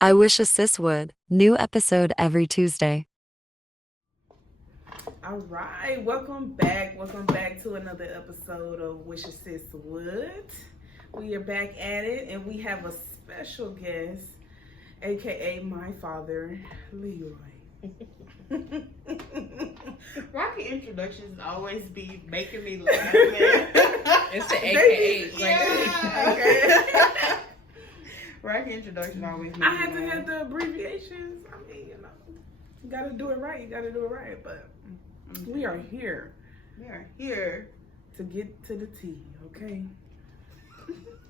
I wish a sis would. New episode every Tuesday. All right, welcome back. Welcome back to another episode of Wish a Sis Would. We are back at it, and we have a special guest, aka my father, Leroy. Rocky introductions always be making me laugh, man. It's the AKA. Yeah. Okay. Rocky introductions always make I me had to laugh. have the abbreviations. I mean, you gotta do it right. You gotta do it right. But we are here. We are here. To get to the T, okay?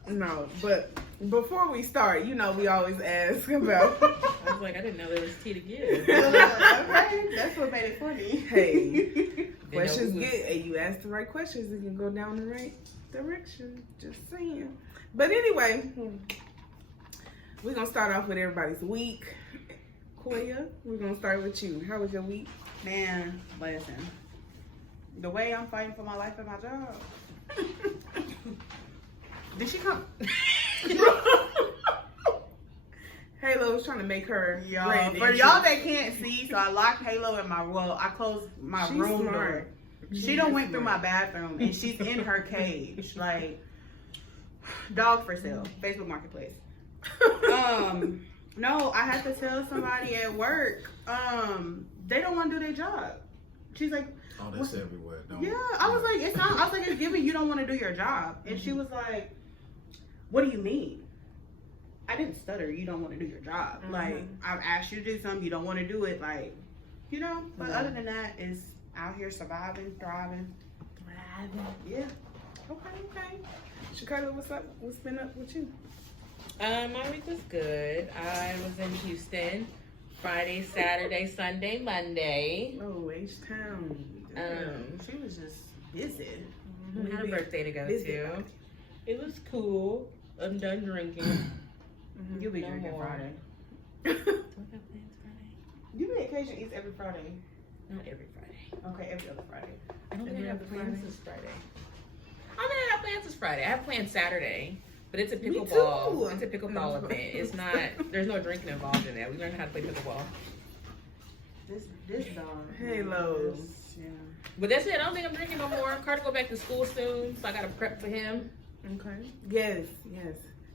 No, but before we start, we always ask about. I was like, I didn't know there was tea to give. Okay, that's what made it funny. Hey, questions and you ask the right questions, it can go down the right direction. Just saying. But anyway, we're gonna start off with everybody's week. Coia, we're gonna start with you. How was your week? Man, listen. The way I'm fighting for my life and my job. Did she come? Halo was trying to make her Y'all, brand for entry. y'all that can't see, so I locked Halo in I closed my She's room smart. door. She done went through my bathroom and she's in her cage. Like, dog for sale, Facebook Marketplace. No, I had to tell somebody at work, they don't want to do their job. She's like, oh, that's everywhere. Don't yeah. I was like, it's given you don't want to do your job. And she was like, what do you mean? I didn't stutter. You don't want to do your job. Like, I've asked you to do something. You don't want to do it. Like, But other than that, is out here surviving, thriving. Yeah. Okay. Shakayla, what's up? What's been up with you? My week was good. I was in Houston Friday, Saturday, Sunday, Monday. Oh, H-Town. She was just busy. We had a birthday to go to. It was cool. I'm done drinking. You'll be No drinking more. Friday. Do I got plans Friday? You may occasionally eat every Friday. Not every Friday. Okay, every other Friday. I don't Every really have other plans Friday? this Friday. I mean, I have plans this Friday. I have plans Saturday. But it's a Me pickleball. too. It's a pickleball event. It's not. There's no drinking involved in that. We learned how to play pickleball. This dog. Halo. Yeah. But that's it. I don't think I'm drinking no more. Carter go back to school soon, so I gotta prep for him. Okay. Yes.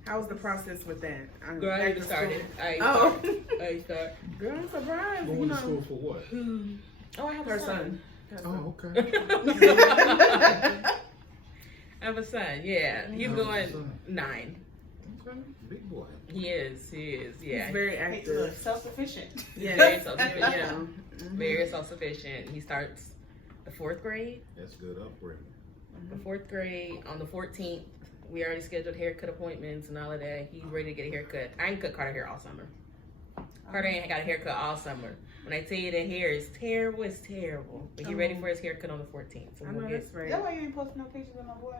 How's the process with that? Girl, I Back already to started. school? I already started. Girl, I'm surprised. Going to school for what? Oh, I have Her a son. Oh, okay. I have a son. Yeah, he's How's going your son? 9. Okay. Big boy. He is. Yeah. He's very He's active. self-sufficient. Yeah. Very self-sufficient. Yeah. Very self-sufficient. He starts the 4th grade. That's good upbringing. The 4th grade on the 14th. We already scheduled haircut appointments and all of that. He's ready to get a haircut. I ain't cut Carter hair all summer. Carter ain't got a haircut all summer. When I tell you that hair is terrible, it's terrible. But he's ready for his haircut on the 14th. So I we'll know get that's right. That's why you ain't posting no pictures of my boy.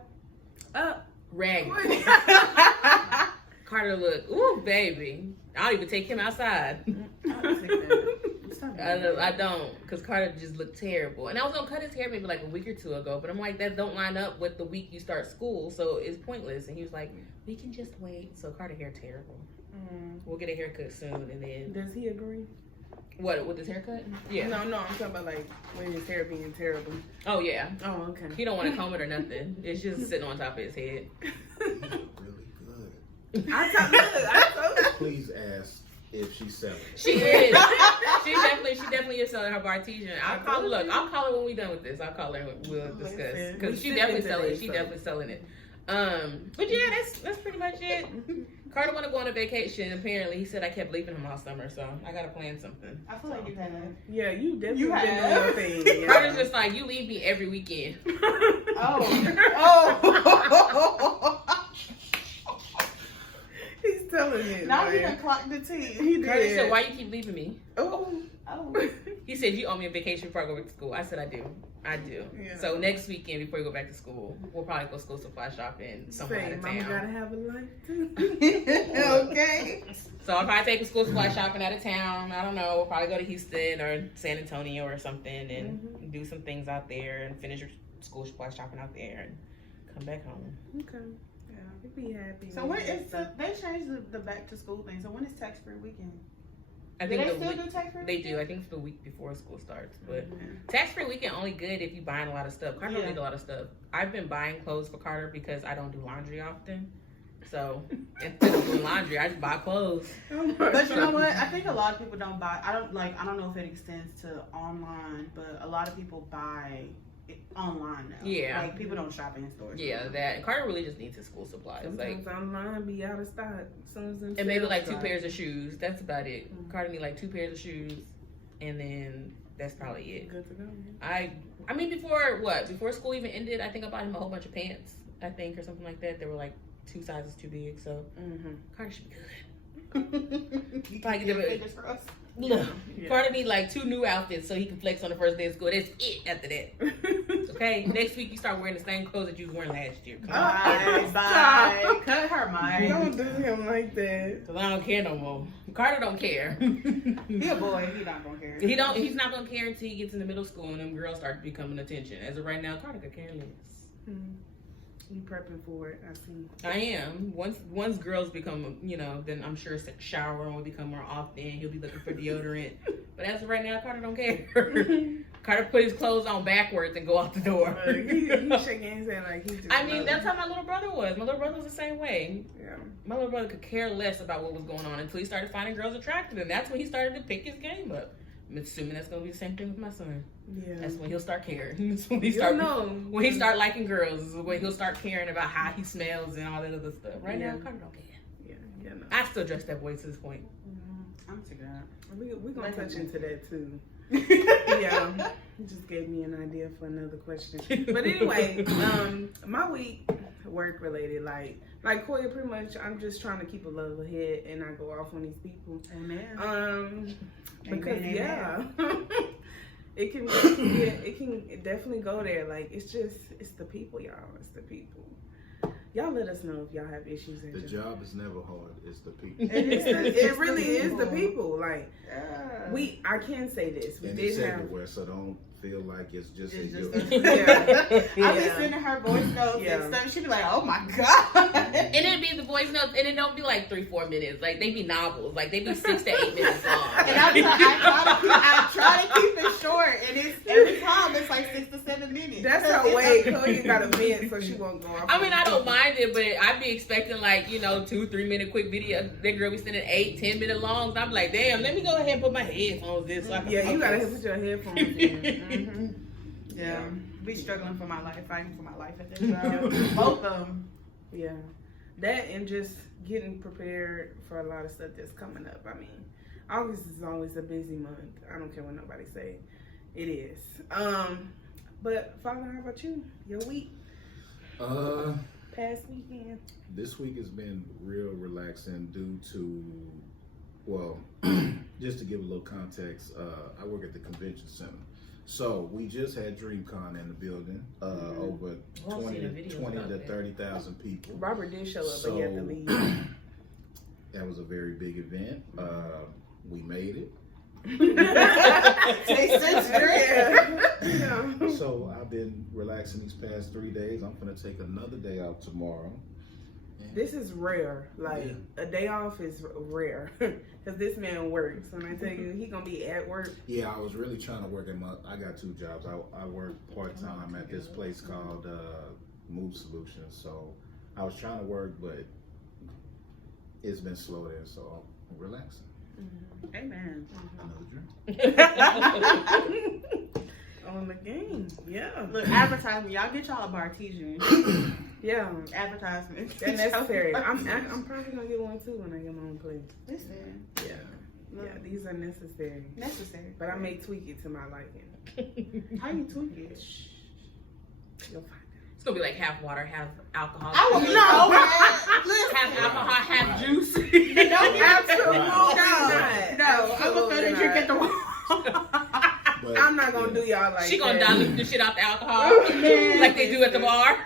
ragged. Carter look, ooh, baby. I don't even take him outside. I don't, because Carter just looked terrible. And I was going to cut his hair maybe like a week or 2 ago, but I'm like, that don't line up with the week you start school, so it's pointless. And he was like, we can just wait. So Carter hair terrible. We'll get a haircut soon, and then... Does he agree? What, with his haircut? Yeah. No, I'm talking about like when his hair being terrible. Oh, yeah. Oh, okay. He don't want to comb it or nothing. It's just sitting on top of his head. You look really good. I told Please ask if she's selling. She is. She definitely is selling her Bartesian. I'll call her when we done with this. I'll call her and we'll discuss. Because she definitely selling it. She definitely selling it. But yeah, that's pretty much it. Carter want to go on a vacation. Apparently, he said I kept leaving him all summer, so I gotta plan something. I feel like you have. Yeah, you definitely You been doing have. your thing. Yeah. Carter's just like, you leave me every weekend. He's telling it. Now man. he done clocked the T. He Carter did. said, why you keep leaving me? Oh. He said, you owe me a vacation before I go back to school. I said, I do. Yeah. So next weekend, before you go back to school, we'll probably go school supply shopping somewhere out Say, of mama town. gotta have a life too. Okay. So I'll probably take a school supply shopping out of town. I don't know. We'll probably go to Houston or San Antonio or something and do some things out there and finish your school supply shopping out there and come back home. Okay. Yeah. we be happy. So when is they changed the back to school thing? So when is tax-free weekend? I Do think they still do tax-free? They do. I think it's the week before school starts. But tax-free weekend only good if you buying a lot of stuff. Carter don't need a lot of stuff. I've been buying clothes for Carter because I don't do laundry often. So instead of doing laundry, I just buy clothes. But you know what? I think a lot of people don't buy. I don't know if it extends to online, but a lot of people buy it online now. Yeah. Like people don't shop in stores. Yeah, that. Carter really just needs his school supplies. Sometimes online be out of stock. And maybe like 2 pairs of shoes. That's about it. Carter need like 2 pairs of shoes, and then that's probably it. Good to go. I mean, before school even ended, I think I bought him a whole bunch of pants. I think, or something like that. They were like 2 sizes too big, so Carter should be good. You Probably can give get it. figures for us. Look, Carter need like 2 new outfits so he can flex on the first day of school. That's it after that. Okay, next week you start wearing the same clothes that you was wearing last year. Bye. Cut her mind. Don't do him like that. Cause I don't care no more. Carter don't care. He a boy. He not gonna care. He's not gonna care until he gets into middle school and them girls start becoming attention. As of right now, Carter could care less. You prepping for it? I see. I am. Once girls become, then I'm sure showering will become more often. He'll be looking for deodorant. But as of right now, Carter don't care. Carter put his clothes on backwards and go out the door. He shaking his head like he just. I mean, that's how my little brother was. My little brother was the same way. Yeah. My little brother could care less about what was going on until he started finding girls attractive, and that's when he started to pick his game up. I'm assuming that's gonna be the same thing with my son. Yeah. That's when he'll start caring. That's when when he start liking girls. Is when he'll start caring about how he smells and all that other stuff. Right now, Carter don't care. Yeah. No. I still dress that boy to this point. I'm sick of that. We're gonna touch into that too. Yeah. You just gave me an idea for another question. But anyway, my week work related, like Coia, pretty much I'm just trying to keep a level ahead and I go off on these people. Amen. Because it can definitely go there. Like it's the people, y'all. It's the people. Y'all let us know if y'all have issues. The job is never hard. It's the people. It really is the people. Like I can say this. We and did it's have. everywhere, so don't feel like it's just It's in just your. I be sending her voice notes and stuff. She be like, "Oh my god!" And it'd be the voice notes, and it don't be like 3-4 minutes. Like they be novels. Like they be 6 to 8 minutes long. And I try to keep it short, and it's every time it's like 6 to 7 minutes. That's her way. Coia got a vent, so she won't go off. I mean, I don't mind it, but I'd be expecting like 2-3 minute quick video. That girl be sending 8-10 minute longs. I'm like, damn, let me go ahead and put my headphones in. So I can you gotta put your headphones in. Yeah, be struggling for my life, fighting for my life at this job. Both of them. Yeah, that and just getting prepared for a lot of stuff that's coming up. I mean, August is always a busy month. I don't care what nobody say. It is. But Father, how about you? Your week? Past weekend? This week has been real relaxing due to, well, just to give a little context, I work at the convention center. So we just had DreamCon in the building, over 20 to 30,000 people. Robert did show up, but he had to leave. That was a very big event. We made it. So I've been relaxing these past 3 days. I'm gonna take another day out tomorrow. This is rare. Like a day off is rare because this man works. When I tell you he gonna be at work. Yeah, I was really trying to work him up. I got 2 jobs. I work part time at this place called Move Solutions. So I was trying to work, but it's been slow there. So I'm relaxing. Amen. Another drink. On the game, yeah. Look, advertisement. Y'all get y'all a Bartesian. Yeah, Advertisement. that's necessary. I'm probably gonna get one too when I get my own place. Listen. Yeah, these are necessary. Necessary. But I may tweak it to my liking. How you tweak it? You'll find out. It's gonna be like half water, half alcohol. I will know. Half alcohol, half juice. Don't Absolutely not. No, I'm gonna throw that drink at the wall. But, I'm not gonna do y'all like She gonna that. dilute the shit out the alcohol like they do at the bar.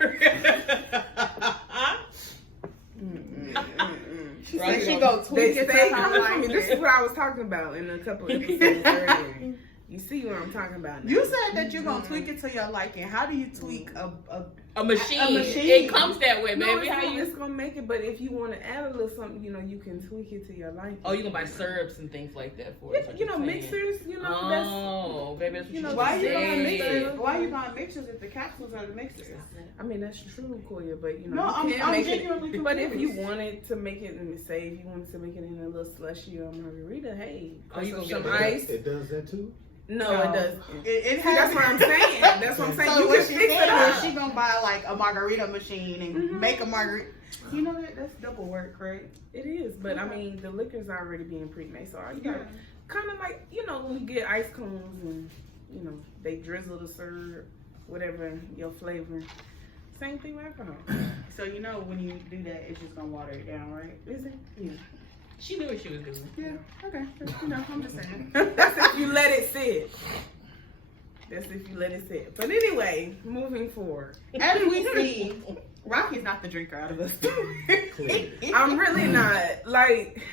She said she go tweak They it say to I'm her like, liking. this is what I was talking about in a couple episodes earlier. You see what I'm talking about now. You said that you're gonna tweak it to your liking. How do you tweak a a machine. A machine. It comes that way, No, baby. How you? it's gonna make it. But if you want to add a little something, you can tweak it to your liking. Oh, you can buy syrups and things like that for it. Mixers. Oh, baby, that's what you Why you buying saying. mixers? Why you buying mixers if the capsules are the mixers? I mean, that's true, Coia, but No, you I'm can make genuinely it. But if you confused. wanted to make it, let me say, if you wanted to make it in a little slushy or margarita, hey, Oh, you put gonna some get ice. It does that too? No, it doesn't. It See, has. that's what I'm saying. That's what I'm saying. So You what can she fix it said up. is she gonna buy like a margarita machine and Mhm. make a margarita. You know that's double work, right? It is, but I mean, the liquor's already being pre-made, so all you got kind of like when you get ice cones and they drizzle the syrup, whatever your flavor. Same thing with alcohol. So when you do that, it's just gonna water it down, right? Is it? Yeah. She knew what she was doing. Yeah. Okay. I'm just saying. That's if you let it sit. But anyway, moving forward. As we see, Rocky's not the drinker out of us. Clearly. I'm really not. Like,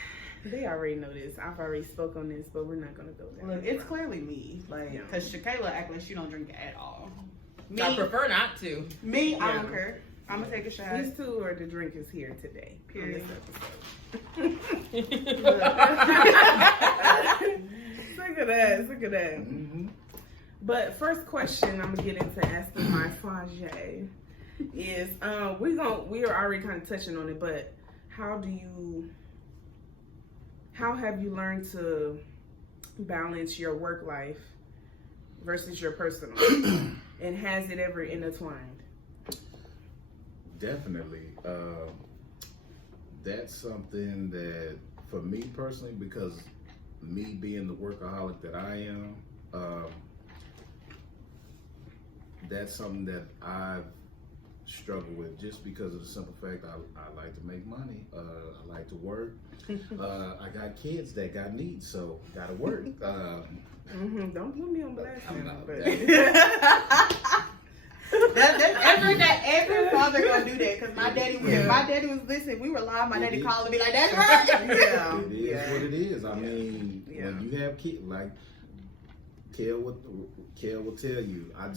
they already know this. I've already spoke on this, but we're not going to go there. Look, it's clearly me. Like, because Shakayla act like she don't drink at all. Me, I prefer not to. I don't care. I'm going to take a shot. These two are the drinkers here today. Period. On this episode. Look at that. Mm-hmm. But first question I'm gonna get into asking my Fajay is we are already kind of touching on it, but how have you learned to balance your work life versus your personal? And has it ever intertwined? Definitely. That's something that, for me personally, because me being the workaholic that I am, that's something that I've struggled with just because of the simple fact I like to make money. I like to work. I got kids that got needs, so gotta work. Don't put me on blast now. Every father gonna do that because my daddy was listening. We were live. My daddy called and be like, "That's right." It is what it is. I mean, when you have kids, like Kel will tell you. I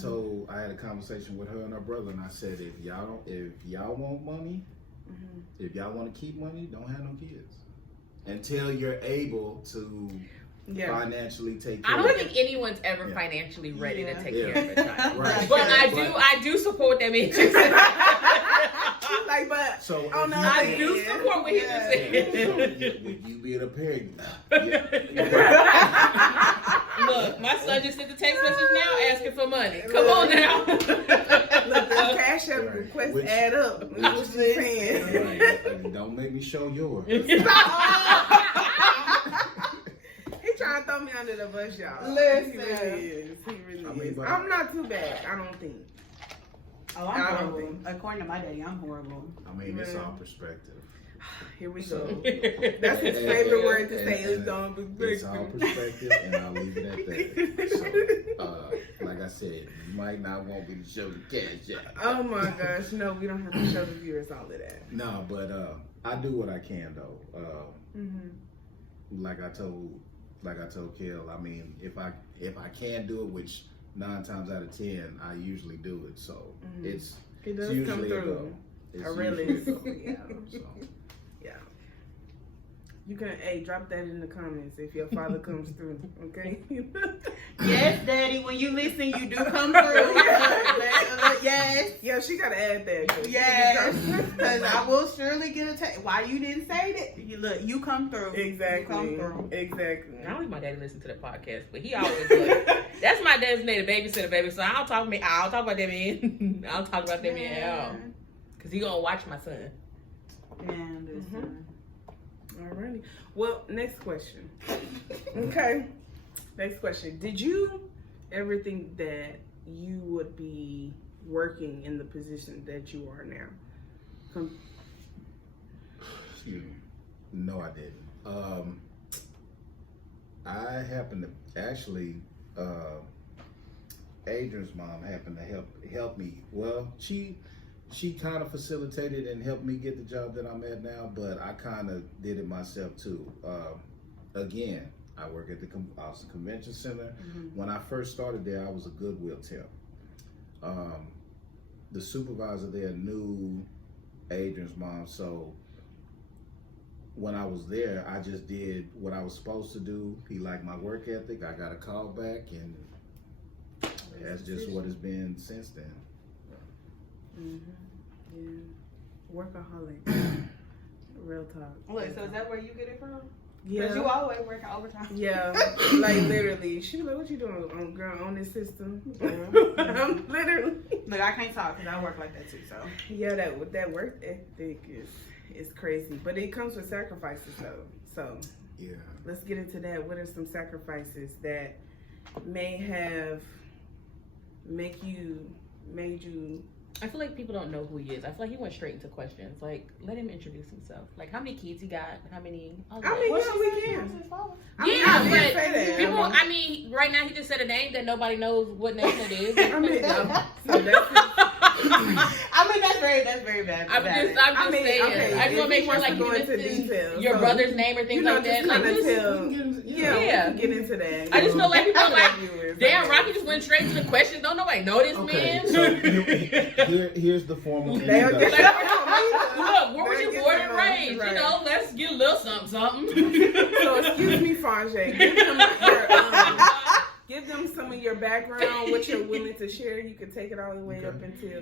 had a conversation with her and her brother, and I said, if y'all want money, if y'all want to keep money, don't have no kids until you're able to financially take care I of don't it. think anyone's ever financially ready to take care of a child. Right. But I do support that man. I do support what he just said. With you being a parent, Look, my son just sent the text message now asking for money. Come on now. Look, this cash app request add up. What you saying? Right. Don't make me show yours. He trying to throw me under the bus, y'all. Listen. He really is. But I'm not too bad, I don't think. Oh, I'm horrible. According to my daddy, I'm horrible. I mean, it's all perspective. Here we go. That's his favorite word to say. It's all It's all perspective, and I'll leave it at that. So, like I said, you might not want me to show the cash out. Oh my gosh, no, we don't have to show the viewers all of that. No, but I do what I can though. Like I told Kel, I mean, if I can do it, which 9 times out of 10 I usually do it. So it's usually come through. Really? So. Yeah. You can drop that in the comments if your father comes through, okay? Yes, Daddy. When you listen, you do come through. Yes. Yeah, she gotta add that. Yes. Because I will surely get a text. Why you didn't say that? You come through. Exactly. You come through. Exactly. I don't think my daddy listens to the podcast, but he always like, that's my designated babysitter, baby. So I'll talk about that man. I'll talk about that man at all. Because he gonna watch my son. Man, listen. Alrighty. Well, next question. Okay. Next question. Did you ever think that you would be working in the position that you are now? Excuse me. No, I didn't. I happened to actually, Adrian's mom happened to help me. Well, she kind of facilitated and helped me get the job that I'm at now, but I kind of did it myself too. Again, I work at the Austin Convention Center. When I first started there, I was a Goodwill temp. the supervisor there knew Adrian's mom, so when I was there, I just did what I was supposed to do. He liked my work ethic. I got a call back, and that's just what it's been since then. Yeah, workaholic. Real talk. Wait, so is that where you get it from? Yeah. Because you always work overtime. Yeah, like literally. She was like, "What you doing, girl, on this system?" I'm literally. Look, I can't talk because I work like that too. So Yeah, that work ethic is crazy, but it comes with sacrifices though. So Yeah. let's get into that. What are some sacrifices that made you? I feel like people don't know who he is. I feel like he went straight into questions. Like, let him introduce himself. Like, how many kids he got? How many? I mean, What's yeah, she we saying? can. Yeah, I didn't but say that. people. I mean, right now he just said a name that nobody knows what name that is. I mean, so that's I mean, that's very bad. I'm just saying. okay, I just want to if make he sure, wants like, to you go into listen detail, your so, brother's name or things like that. just Like, kinda just, tell. Yeah. Yeah, we can get into that. I just feel like people are like, Viewers, damn, okay. Rocky just went straight to the questions. Don't nobody know this Okay, man. so here's the formal They'll get introduction. Look, where was They'll you get born some, and raised? right. You know, let's get a little something, something. So excuse me, Fonje. Give them some of your background, what you're willing to share. You can take it all the way up until,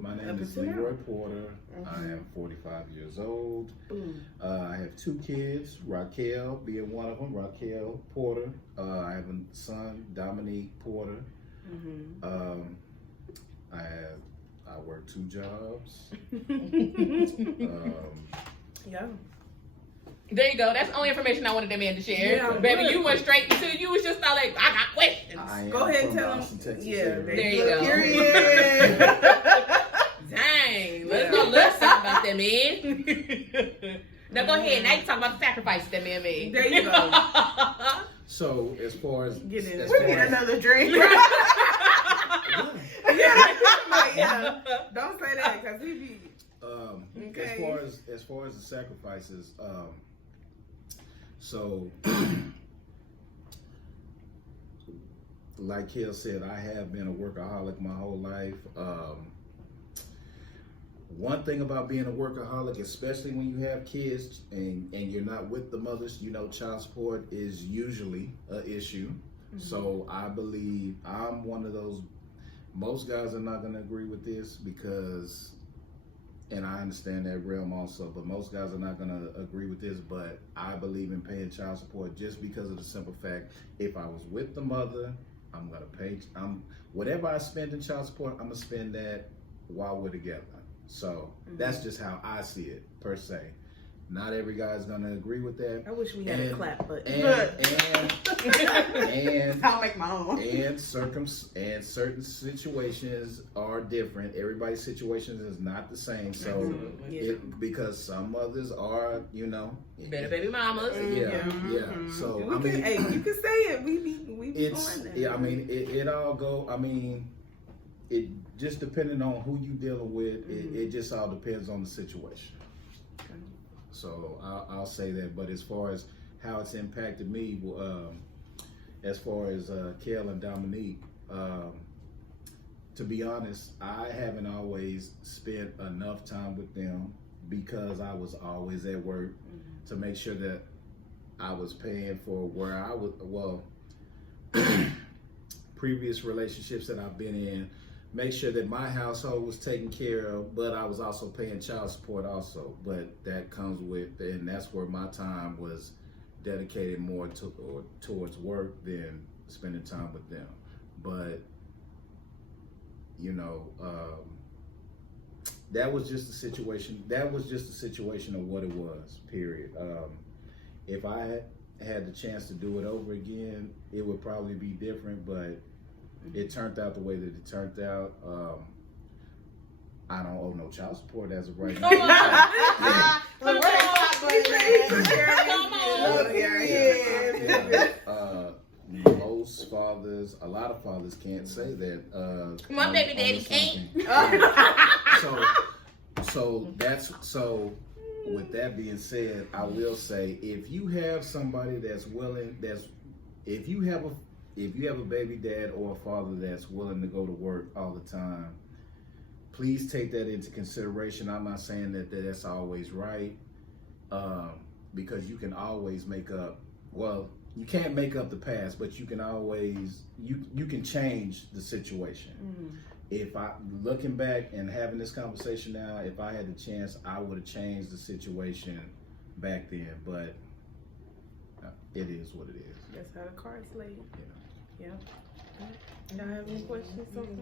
My name up is until now. Leroy Porter. I am 45 years old. Boom. I have 2 kids, Raquel being one of them, Raquel Porter. I have a son, Dominique Porter. I work 2 jobs. Yeah. There you go. That's the only information I wanted that man to share. Yeah, Baby, good. you went straight into, you was just not like, I got questions. I am Go ahead and from tell Austin, them. Texas Yeah, area. There you go. Period. Dang. Let's know a little something about that man. Now go ahead. Now you talk about the sacrifices that man made. There you go. So as far as Get in. as We far need as- another drink. Yeah. Don't say that because we be. Okay. as far as the sacrifices, so like Kel said, I have been a workaholic my whole life. One thing about being a workaholic, especially when you have kids and you're not with the mothers, child support is usually an issue. So I believe I'm one of those. Most guys are not going to agree with this because, and I understand that realm also, but most guys are not going to agree with this, but I believe in paying child support just because of the simple fact, if I was with the mother, I'm going to pay, whatever I spend in child support, I'm going to spend that while we're together. So that's just how I see it, per se. Not every guy's going to agree with that. I wish we had a clap button. And I'll make my own. and certain situations are different. Everybody's situations is not the same. So because some mothers are, Better baby mamas. yeah. So You can say it. We be it's on that. yeah. I mean, it all go. I mean, it just depending on who you dealing with. It just all depends on the situation. So I'll say that. But as far as how it's impacted me, as far as Kel and Dominique, to be honest, I haven't always spent enough time with them because I was always at work to make sure that I was paying for where I was. Well, previous relationships that I've been in, make sure that my household was taken care of, but I was also paying child support also. But that comes with, and that's where my time was dedicated more towards work than spending time with them. But that was just the situation. That was just the situation of what it was. Period. If I had the chance to do it over again, it would probably be different. But it turned out the way that it turned out. I don't owe no child support as of right now. Most fathers, a lot of fathers can't say that. My baby daddy can't. So with that being said, I will say, if you have somebody that's willing, if you have a baby dad or a father that's willing to go to work all the time, please take that into consideration. I'm not saying that that's always right, because you can always make up. Well, you can't make up the past, but you can always you can change the situation. Mm-hmm. If I looking back and having this conversation now, if I had the chance, I would have changed the situation back then. But it is what it is. That's how the cards laid. Yeah. Yeah. Y'all have any questions so far?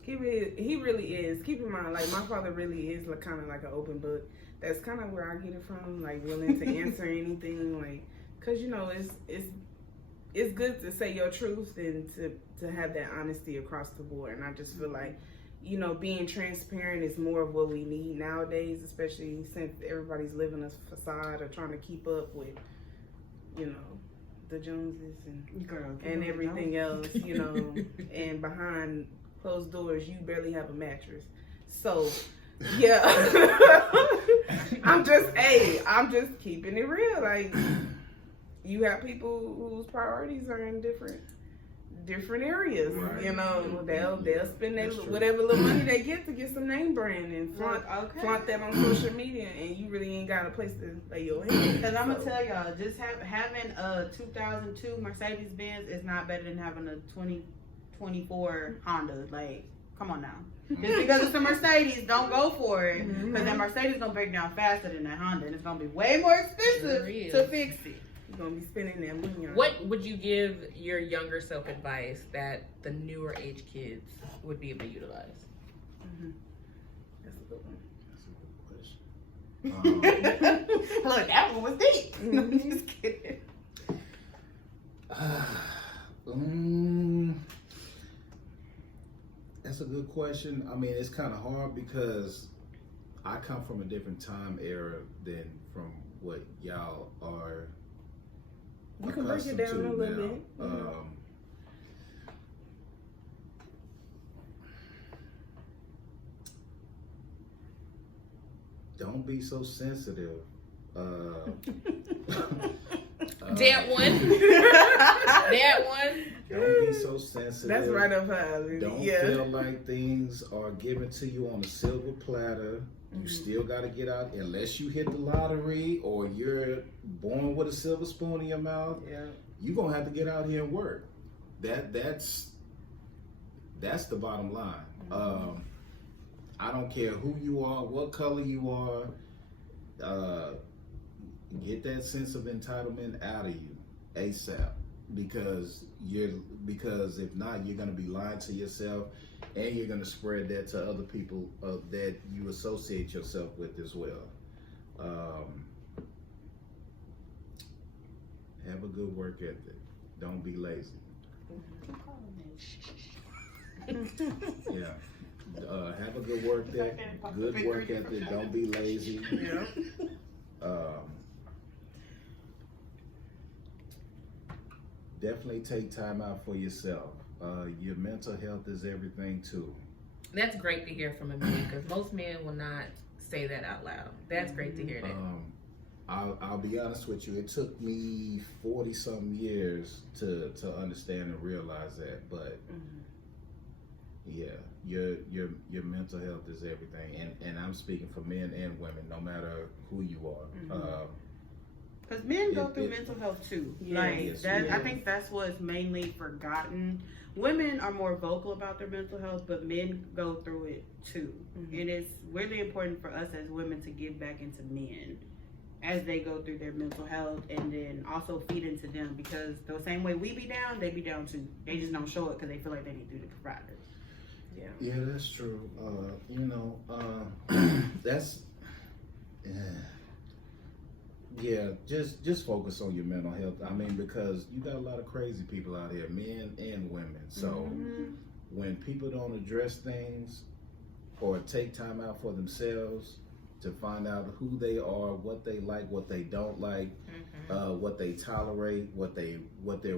He really is. Keep in mind, like, my father really is like kind of like an open book. That's kind of where I get it from, like, willing to answer anything, like, cause you know it's good to say your truth and to have that honesty across the board. And I just feel like, you know, being transparent is more of what we need nowadays, especially since everybody's living a facade or trying to keep up with, you know, the Joneses and everything else, you know, and behind closed doors, you barely have a mattress. So, yeah, I'm just keeping it real. Like, you have people whose priorities are in different areas. Right. You know, they'll spend whatever little money they get to get some name brand and flaunt that on social media, and you really ain't got a place to lay your head. Because I'm gonna tell y'all, just having a 2002 Mercedes Benz is not better than having a 2024 Honda. Like, come on now. Just because it's a Mercedes, don't go for it. Because that Mercedes gonna break down faster than that Honda, and it's gonna be way more expensive to fix it. You're gonna be spending that money on. What would you give your younger self advice that the newer age kids would be able to utilize? That's a good one. That's a good question. Look, that one was deep. Just kidding. That's a good question. I mean, it's kind of hard because I come from a different time era than from what y'all are. You can break it down a little bit. Don't be so sensitive. That one. That one. Don't be so sensitive. That's right up high. Don't feel like things are given to you on a silver platter. You still got to get out, unless you hit the lottery or you're born with a silver spoon in your mouth. Yeah, you're gonna have to get out here and work. That's the bottom line. I don't care who you are, what color you are. Get that sense of entitlement out of you ASAP, because if not, you're gonna be lying to yourself, and you're gonna spread that to other people that you associate yourself with as well. Have a good work ethic. Don't be lazy. Yeah. Have a good work ethic. Good work ethic. Don't be lazy. Definitely take time out for yourself. Your mental health is everything too. That's great to hear from a man, because most men will not say that out loud. That's great to hear that. I'll be honest with you. It took me 40-something years to understand and realize that. But yeah, your mental health is everything, and I'm speaking for men and women, no matter who you are. Because men go through mental health too. I think that's what's mainly forgotten. Women are more vocal about their mental health, but men go through it too. And it's really important for us as women to give back into men as they go through their mental health, and then also feed into them, because the same way we be down, they be down too. They just don't show it because they feel like they need to do the providers. Yeah, that's true. That's just focus on your mental health. I mean, because you got a lot of crazy people out here, men and women. So when people don't address things or take time out for themselves to find out who they are, what they like, what they don't like, what they tolerate, what they're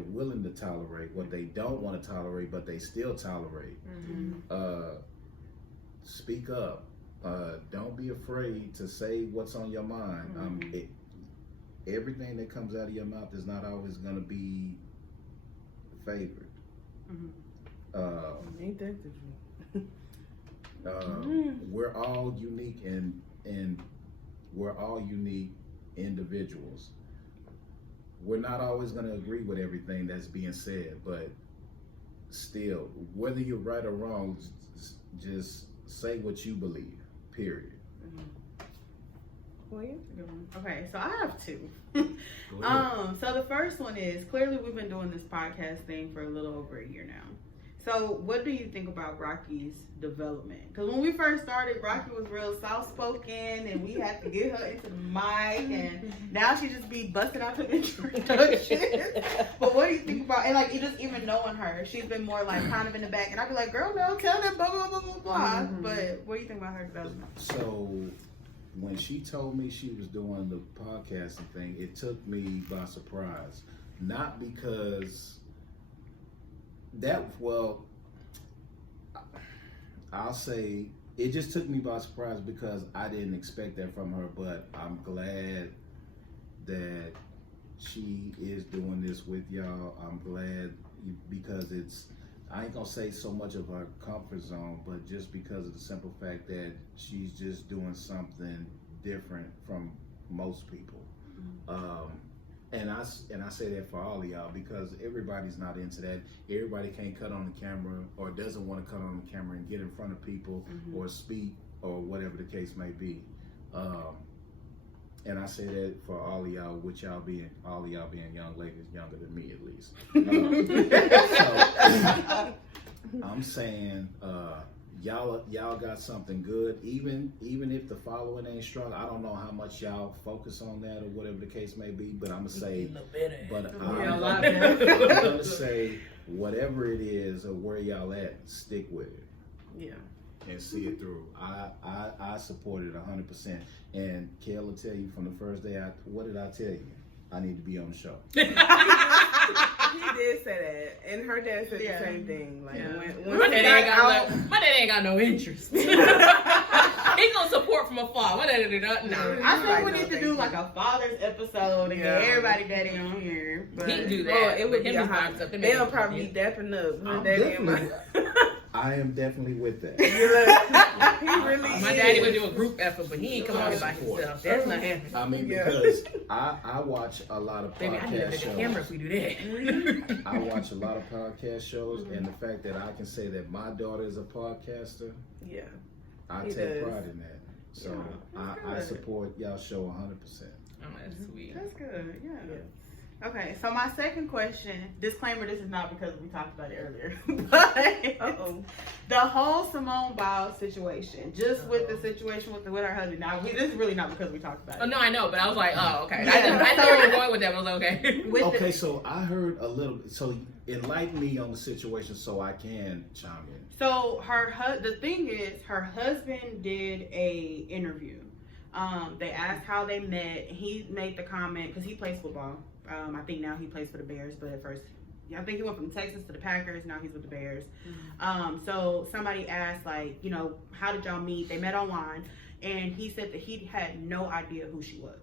willing to tolerate, what they don't want to tolerate, but they still tolerate. Speak up. Don't be afraid to say what's on your mind. Everything that comes out of your mouth is not always going to be favored. Ain't that the We're all unique and we're all unique individuals. We're not always going to agree with everything that's being said, but still, whether you're right or wrong, just say what you believe, period. Okay, so I have two. So the first one is, clearly we've been doing this podcast thing for a little over a year now. So what do you think about Rocky's development? Because when we first started, Rocky was real soft-spoken, and we had to get her into the mic, and now she just be busting out the introductions. But what do you think about, and like, you just even knowing her, she's been more like kind of in the back, and I'd be like, girl, no, tell them, blah, blah, blah, blah, blah. But what do you think about her development? So when she told me she was doing the podcasting thing, it took me by surprise. Not because I'll say it just took me by surprise because I didn't expect that from her, but I'm glad that she is doing this with y'all. I'm glad because I ain't gonna say so much of her comfort zone, but just because of the simple fact that she's just doing something different from most people. And I say that for all of y'all because everybody's not into that. Everybody can't cut on the camera or doesn't want to cut on the camera and get in front of people or speak or whatever the case may be. And I say that for all of y'all, with all of y'all being young ladies, younger than me at least. So, I'm saying y'all got something good, even if the following ain't strong. I don't know how much y'all focus on that or whatever the case may be, but I'm gonna say, I'm gonna say whatever it is or where y'all at, stick with it. Yeah. And see it through. I support it 100%. And Kel will tell you from the first day. What did I tell you? I need to be on the show. He did say that, and her dad said the same thing. Like when my dad ain't got no interest. He gonna support from afar. My dad did not. No. I think we need to do like a father's episode and get everybody daddy on here. He can do that. Well, it would be him a hot. They'll probably be dapping up. I am definitely with that. He really my daddy would do a group effort, but he ain't come on by himself. That's not happening. I mean, because I watch a lot of Baby, I need to podcast make shows. a camera if we do that. I watch a lot of podcast shows, and the fact that I can say that my daughter is a podcaster, I take pride in that. So I support y'all show 100%. Oh, that's sweet. That's good. Yeah. Okay, so my second question, disclaimer, this is not because we talked about it earlier, but the whole Simone Biles situation, just with the situation with her husband. Now, this is really not because we talked about it. Oh, no, I know, but I was like, oh, okay. I didn't know where you were going with that, but I was like, okay. So I heard a little, so enlighten me on the situation so I can chime in. So the thing is, her husband did a interview. They asked how they met. He made the comment, because he plays football. I think now he plays for the Bears, but at first, I think he went from Texas to the Packers. Now he's with the Bears. So somebody asked, like, how did y'all meet? They met online, and he said that he had no idea who she was.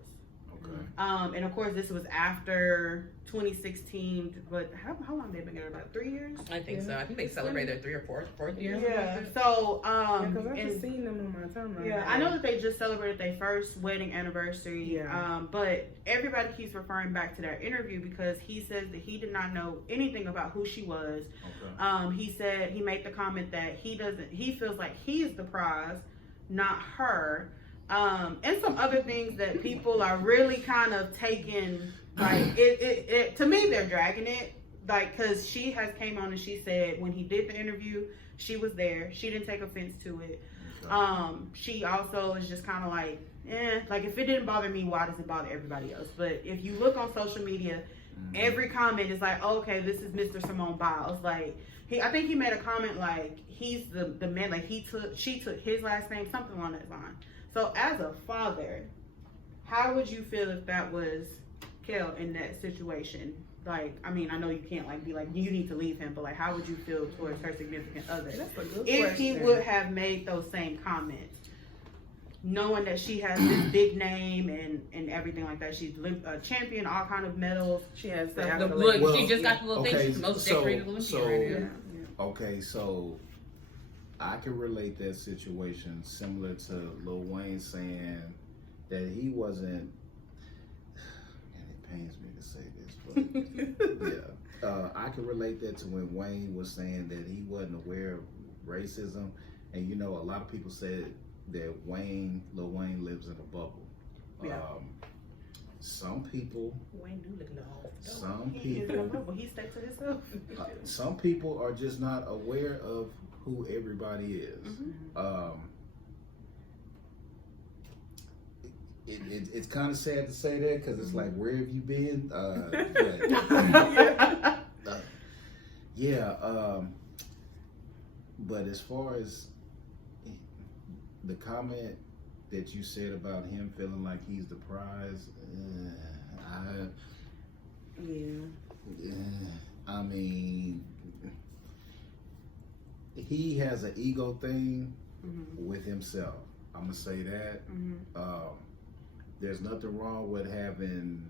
Okay. And of course, this was after 2016. But how long they been together? About 3 years? I think so. I think they celebrate their 3rd or 4th year. Yeah. So because I've just seen them on my timeline. Yeah, I know that they just celebrated their first wedding anniversary. Yeah. But everybody keeps referring back to that interview because he says that he did not know anything about who she was. Okay. He said he made the comment that he feels like he is the prize, not her. And some other things that people are really kind of taking, like, it to me, they're dragging it, like, because she has came on and she said when he did the interview, she was there. She didn't take offense to it. Okay. She also is just kind of like, like, if it didn't bother me, why does it bother everybody else? But if you look on social media, every comment is like, oh, okay, this is Mr. Simone Biles. Like, I think he made a comment like, he's the man, like, she took his last name, something along that line. So as a father, how would you feel if that was Kel in that situation? Like, I mean, I know you can't be like, you need to leave him, but like, how would you feel towards her significant other That's a good if question. he would have made those same comments? knowing that she has this big name and everything like that. She's a champion, all kind of medals. She has the Look, Well, she just got the little thing. She's the most decorated Olympian right now. Okay, so I can relate that situation similar to Lil Wayne saying that he wasn't, and it pains me to say this, but yeah, I can relate that to when Wayne was saying that he wasn't aware of racism. And you know, a lot of people said that Lil Wayne lives in a bubble. Yeah. Some people, Wayne do look low. some He is in a people, bubble. He stay to himself. some people are just not aware of who everybody is. It's kind of sad to say that because it's like, where have you been? But as far as the comment that you said about him feeling like he's the prize, I mean, he has an ego thing with himself. I'm gonna say that. There's nothing wrong with having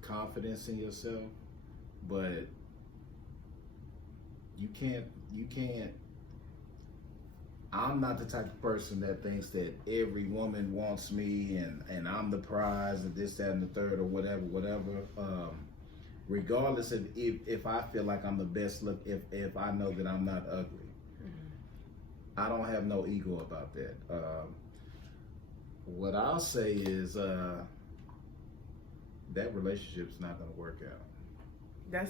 confidence in yourself, but you can't. I'm not the type of person that thinks that every woman wants me and I'm the prize and this, that, and the third or whatever. Regardless of if I feel like I'm the best look, if I know that I'm not ugly, I don't have no ego about that. What I'll say is that relationship's not gonna work out. I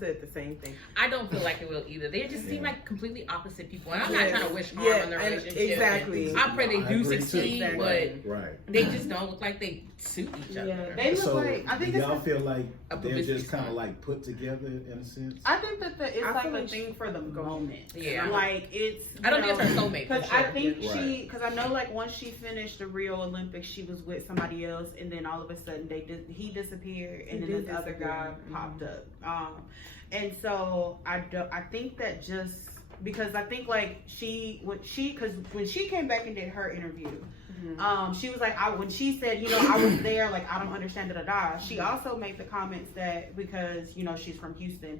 said the same thing. I don't feel like it will either. They just seem like completely opposite people, and I'm not trying to wish harm on their relationship. Exactly. I pray they do succeed, but right. they just don't look like they suit each other. Yeah, they look like. I think y'all feel like a they're just kind of publicity like put together in a sense. I think that it's I like feel a like thing for the moment. Yeah. Like it's. I don't think it's her soulmate. Because For sure. I think Right. because I know like once she finished the Rio Olympics, she was with somebody else, and then all of a sudden he disappeared, and then this other guy popped up. And so I think that just because I think like when she came back and did her interview, she was like, when she said, you know, I was there, like I don't understand da. She also made the comments that because you know she's from Houston.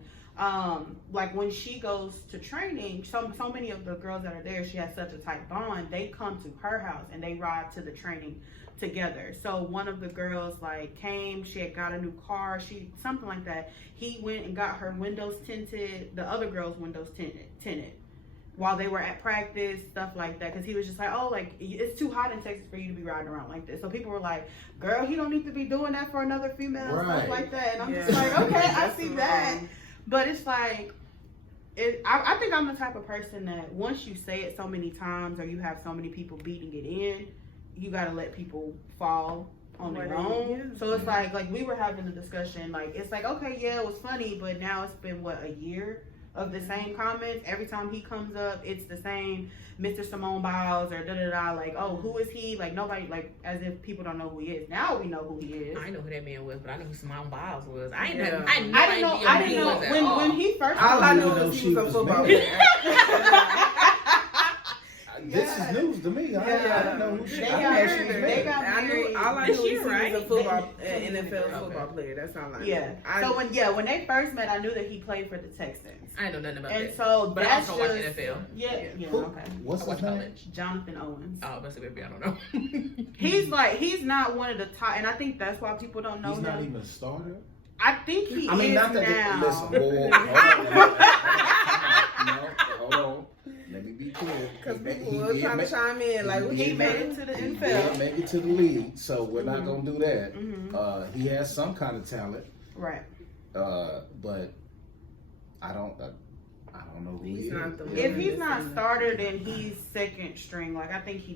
Like when she goes to training, so many of the girls that are there, she has such a tight bond. They come to her house and they ride to the training together. So one of the girls like came, she had got a new car, something like that. He went and got her windows tinted, the other girl's windows tinted while they were at practice, stuff like that. Because he was just like, oh, like it's too hot in Texas for you to be riding around like this. So people were like, girl, he don't need to be doing that for another female, stuff like that. And I'm just like, okay, I see that. But it's like, I think I'm the type of person that once you say it so many times or you have so many people beating it in, you got to let people fall on their own. So it's like we were having a discussion, like, it's like, okay, yeah, it was funny, but now it's been, a year of the same comments. Every time he comes up, it's the same Mr. Simone Biles or da-da-da, like, oh, who is he? Like, nobody, like, as if people don't know who he is. Now we know who he is. I know who that man was, but I know who Simone Biles was. I didn't know when he first. All I knew was he was a football player. This is news to me. I didn't know who she was. They got married. All I knew was he was right? a football, NFL football player. That's all I knew. Yeah. So when they first met, I knew that he played for the Texans. I know nothing about and that. And so but that's I also watch NFL. Yeah. Okay. What's his name? Jonathan Owens. Oh, but I don't know. He's not one of the top, and I think that's why people don't know him. He's not even a starter. I think he is not that now. Hold on. Let me be clear. Because people were trying to chime in, like, he made it to the NFL. He made it to the league, so we're not going to do that. He has some kind of talent. Right. But I don't know who he is. If he's not starter, then he's second string. Like, I think he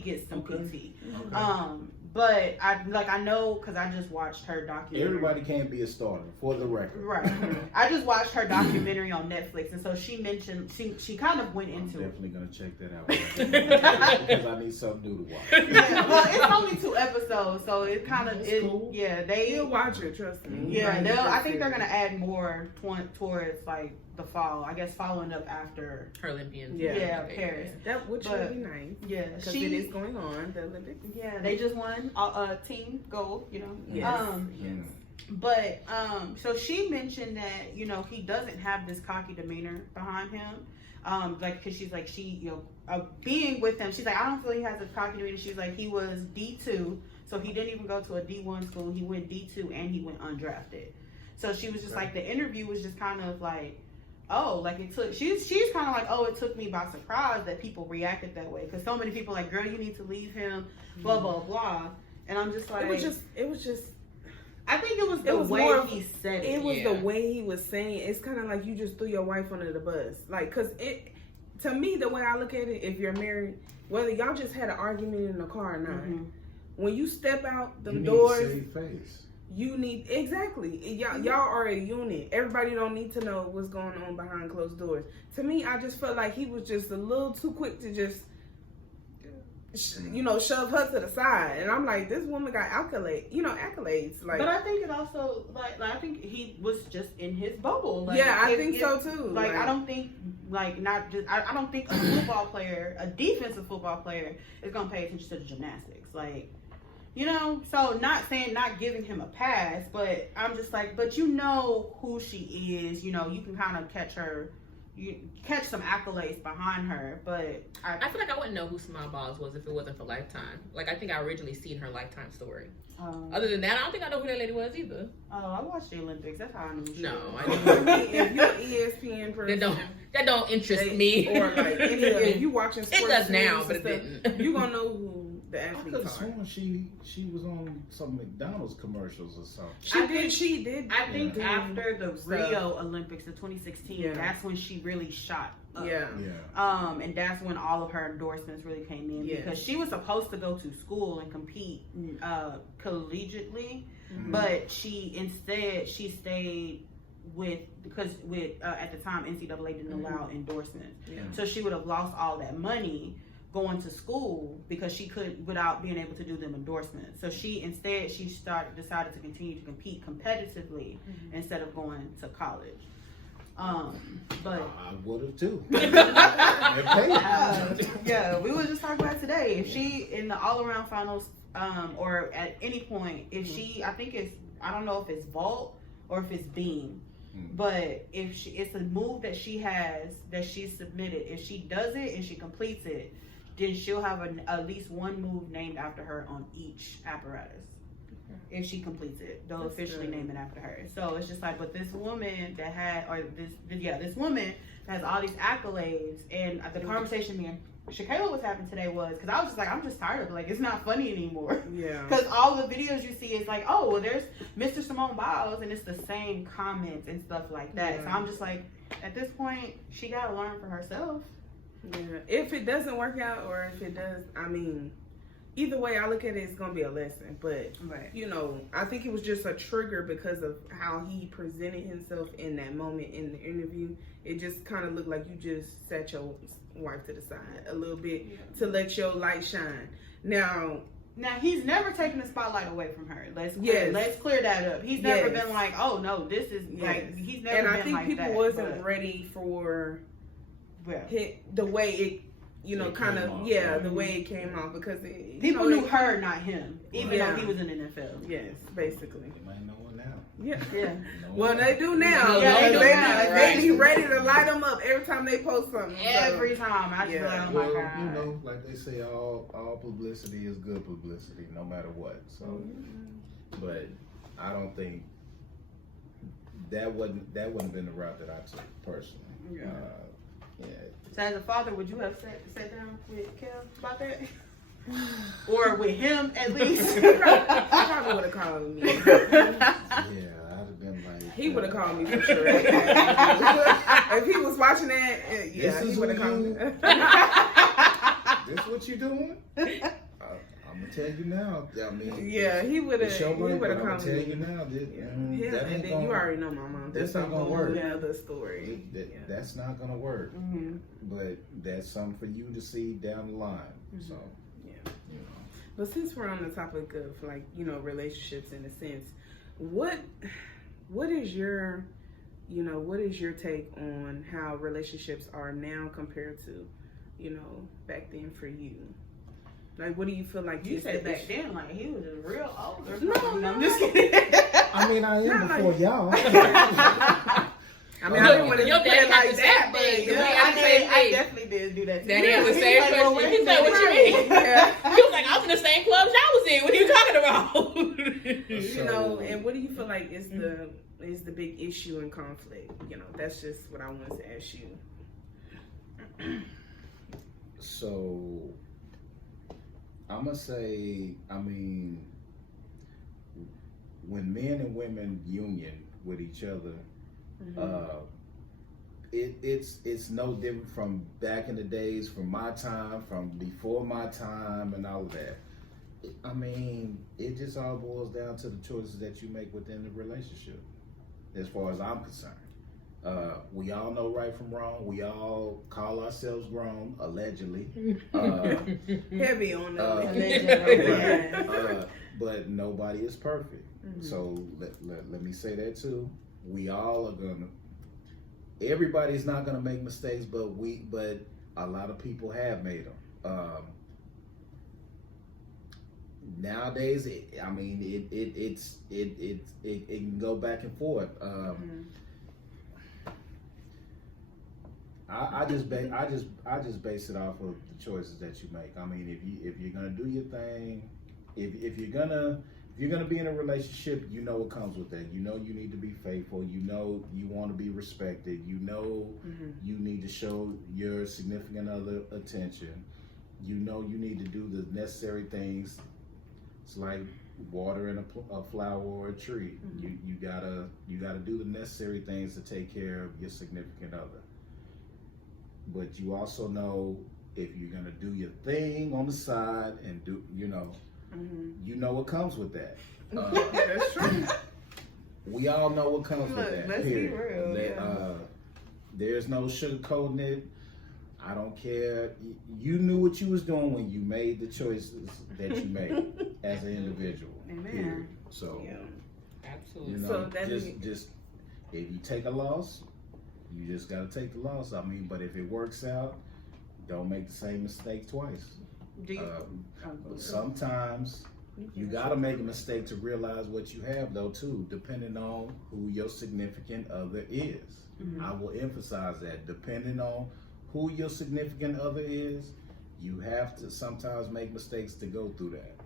gets some PT. Okay. But I know because I just watched her documentary. Everybody can't be a starter, for the record. Right. I just watched her documentary on Netflix, and so she mentioned she kind of went into. I'm definitely gonna check that out because I need something new to watch. Yeah, well, it's only 2 episodes. so it kind of cool. You'll watch it, trust me. Yeah, I think they're gonna add more towards like the fall. I guess following up after her Olympians. Paris. That would be nice. Yeah, because it is going on the Olympics. Yeah, they just won team gold. You know. Yes. But so she mentioned that he doesn't have this cocky demeanor behind him. Like, cause she's like being with him, she's like, I don't feel he has a cocky demeanor. She's like, he was D2, so he didn't even go to a D1 school. He went D2 and he went undrafted. So she was just like, the interview was just kind of like, oh, like it took. She's kind of like, oh, it took me by surprise that people reacted that way, because so many people like, girl, you need to leave him, blah blah blah. And I'm just like, it was just. I think it was the way he said it. It was the way he was saying it. It's kind of like you just threw your wife under the bus. Like, because to me, the way I look at it, if you're married, whether y'all just had an argument in the car or not, when you step out the doors, need to save face. You need, exactly. Y'all are a unit. Everybody don't need to know what's going on behind closed doors. To me, I just felt like he was just a little too quick to just shove her to the side, and I'm like, this woman got accolades. Like, but I think it also I think he was just in his bubble. Like, I think so too. Like, I don't think I don't think a football player, a defensive football player, is gonna pay attention to the gymnastics. Like, so not giving him a pass, but I'm just like, but who she is. You can kind of catch some accolades behind her, but I feel like I wouldn't know who Small Balls was if it wasn't for Lifetime. Like, I think I originally seen her Lifetime story. Other than that, I don't think I know who that lady was either. Oh, I watched the Olympics. That's how I knew. No, I didn't. If you're an ESPN person, that don't interest me. Or like if you watching sports, it does now, but it didn't. You gonna know who the athletes I could have are. sworn she was on some McDonald's commercials or something. She did. I think after the Rio Olympics, the 2016, that's when she really shot up. Yeah. And that's when all of her endorsements really came in, because she was supposed to go to school and compete collegiately, but she stayed because at the time NCAA didn't allow endorsements, so she would have lost all that money going to school because she couldn't, without being able to do them endorsements. So she decided to continue to compete competitively instead of going to college. But I would have too. We were just talking about today. If she in the all-around finals, or at any point, if she, I don't know if it's vault or if it's beam, but if it's a move that she has, that she submitted, if she does it and she completes it, then she'll have at least one move named after her on each apparatus. If she completes it, they'll officially name it after her. So it's just like, but this woman that this woman has all these accolades, and the conversation me and Shakayla was having today was, because I was just like, I'm just tired of it. Like, it's not funny anymore. Yeah. Because all the videos you see is like, oh, well, there's Mr. Simone Biles, and it's the same comments and stuff like that. Yeah. So I'm just like, at this point, she got to learn for herself. Yeah. If it doesn't work out, or if it does, either way, I look at it, it's going to be a lesson. But, I think it was just a trigger because of how he presented himself in that moment in the interview. It just kind of looked like you just sat your wife to the side a little bit to let your light shine. Now he's never taken the spotlight away from her. Let's clear that up. He's never been like, oh no, this is like, he's never been like that. And I think people wasn't ready for the way it, the way it came out, because people knew her, not him, even though he was in the NFL. Yes, basically. They might know it now. Yeah. Well, they do now. Yeah, they be ready to light them up every time they post something. Every time. I just feel like, oh my God. Like they say, all publicity is good publicity, no matter what. So, but I don't think that wouldn't been the route that I took personally. So as a father, would you have sat down with Kel about that? Or with him, at least? He probably would have called me. Yeah, I'd have been like... He would have called me for sure. If he was watching that, he would have called me. This what you doing? I'm gonna tell you now. He would have called me. I'm gonna tell you now. And then you already know my mom. That's not gonna work. Another story. That's not gonna work. But that's something for you to see down the line. So But since we're on the topic of like, you know, relationships in a sense, what is your, you know, what is your take on how relationships are now compared to, you know, back then for you? Like, what do you feel like? You said back then, like he was just real old or No, something. I'm just kidding. I mean, I am Not before like- y'all. I mean, I didn't want to Your put dad it like had the that, same but thing. yeah, I definitely did do that. That is the same Like, well, question. wait He a said, "What you minute. mean?" Yeah. He was like, "I was in the same clubs y'all was in. What are you talking about?" You know, and what do you feel like is the big issue and conflict? You know, that's just what I wanted to ask you. So, I'm going to say, I mean, when men and women union with each other, it's no different from back in the days, from my time, from before my time, and all of that. I mean, it just all boils down to the choices that you make within the relationship, as far as I'm concerned. We all know right from wrong. We all call ourselves grown, allegedly. Heavy on Right. But nobody is perfect. So let me say that too. We all are gonna. Everybody's not gonna make mistakes, but a lot of people have made them. Nowadays, it can go back and forth. I just base it off of the choices that you make. I mean, if you're gonna do your thing, if you're gonna be in a relationship, you know what comes with that. You know you need to be faithful. You know you want to be respected. You know you need to show your significant other attention. You know you need to do the necessary things. It's like watering a flower or a tree. You gotta do the necessary things to take care of your significant other. But you also know if you're gonna do your thing on the side and do, you know what comes with that. That's true. We all know what comes with Look, that. let's Period. be real. That, there's no sugarcoating it. I don't care. You knew what you was doing when you made the choices that you made as an individual. Amen. Period. So, Yeah. Absolutely. you know, So that just if you take a loss, you just got to take the loss. I mean, but if it works out, don't make the same mistake twice. But sometimes you got to make a mistake to realize what you have, though, too, depending on who your significant other is. I will emphasize that. Depending on who your significant other is, you have to sometimes make mistakes to go through that.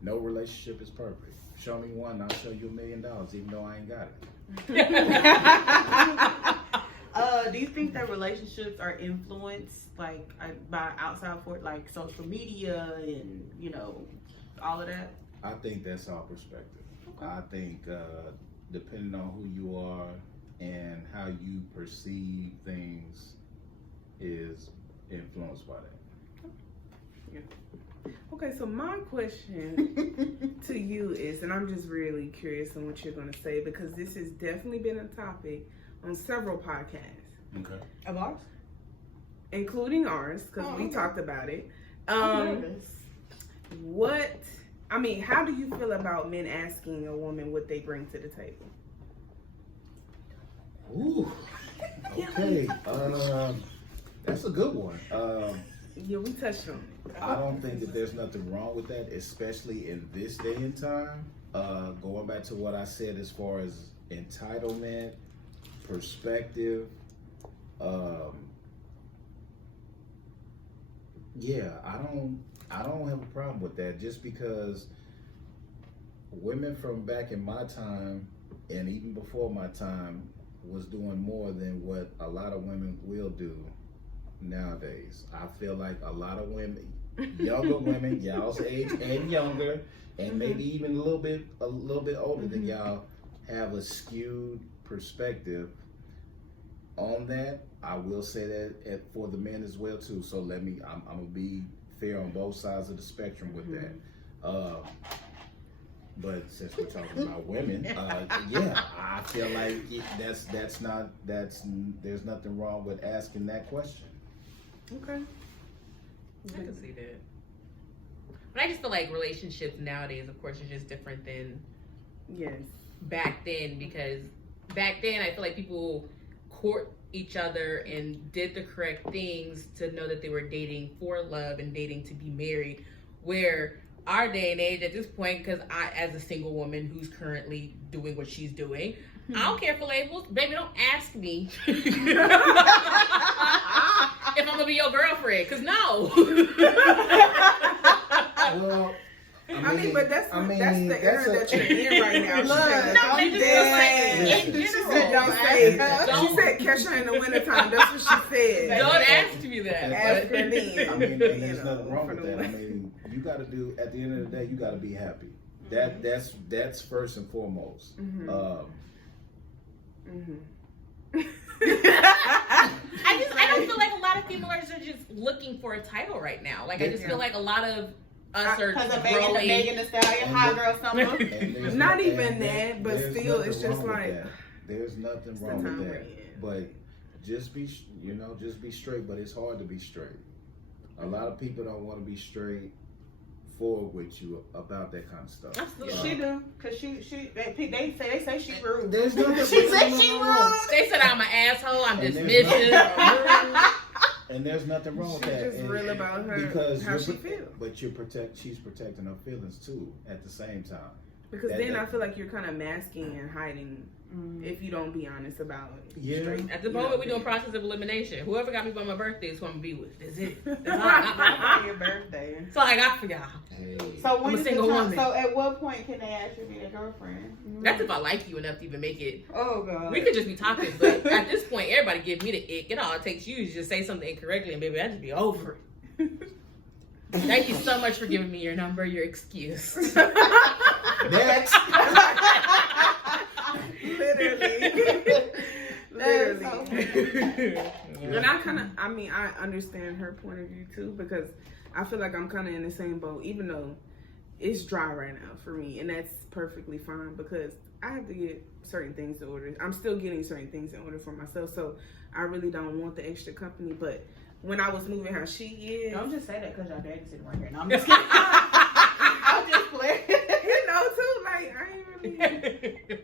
No relationship is perfect. Show me one, I'll show you $1 million, even though I ain't got it. Do you think that relationships are influenced like by outside like social media and all of that? I think that's our perspective. Okay. I think depending on who you are and how you perceive things is influenced by that. Yeah. Okay, so my question to you is, and I'm just really curious on what you're going to say, because this has definitely been a topic on several podcasts. Okay. Of ours? Including ours, because we talked about it. How do you feel about men asking a woman what they bring to the table? Ooh. Okay. That's a good one. Yeah, we touched on it. I don't think that there's nothing wrong with that, especially in this day and time. Going back to what I said as far as entitlement, perspective, I don't have a problem with that, just because women from back in my time and even before my time was doing more than what a lot of women will do nowadays. I feel like a lot of women, younger women, y'all's age and younger, and maybe even a little bit older than y'all, have a skewed perspective on that. I will say that for the men as well too. So I'm gonna be fair on both sides of the spectrum with that. But since we're talking about women, I feel like there's nothing wrong with asking that question. Okay. I can see that. But I just feel like relationships nowadays, of course, are just different than back then, because back then I feel like people court each other and did the correct things to know that they were dating for love and dating to be married, where our day and age at this point, because I, as a single woman who's currently doing what she's doing, I don't care for labels. Baby, don't ask me if I'm gonna be your girlfriend, because no. Well, I mean, but that's the era that you're in right now. She said catch her in the wintertime. That's what she said. Don't ask me that. Ask her then. I mean, and there's nothing wrong with that. I mean, you got to do, at the end of the day, you got to be happy. That's first and foremost. I don't feel like a lot of females are just looking for a title right now. Like, I just feel like a lot of us are growing. Megan Thee Stallion, hot girl summer. Not even that, but still, it's just like there's nothing wrong with that. But just be straight. But it's hard to be straight. A lot of people don't want to be straight forward with you about that kind of stuff. She do, cause they say she rude. There's nothing. She said she rude. They said I'm an asshole. I'm dismissive. And there's nothing wrong with that. She's just real about her because how she feels. But she's protecting her feelings too at the same time. Because then I feel like you're kind of masking and hiding if you don't be honest about it. Yeah. At the moment, we're doing process of elimination. Whoever got me by my birthday is who I'm gonna be with. That's it. That's all I got for your birthday. That's all I got for y'all. Hey. So when I'm a single woman. So at what point can they actually be their girlfriend? That's if I like you enough to even make it. Oh God. We could just be talking, but at this point, everybody give me the ick. It all it takes you is just say something incorrectly, and baby, I just be over it. Thank you so much for giving me your number, your excuse. Next. Literally. And I understand her point of view too, because I feel like I'm kind of in the same boat, even though it's dry right now for me, and that's perfectly fine because I have to get certain things in order. I'm still getting certain things in order for myself, so I really don't want the extra company. But when I was moving how she is, don't just say that because y'all daddy sitting right here. No, I'm just kidding. I'm just playing. You know, too. Like I ain't really.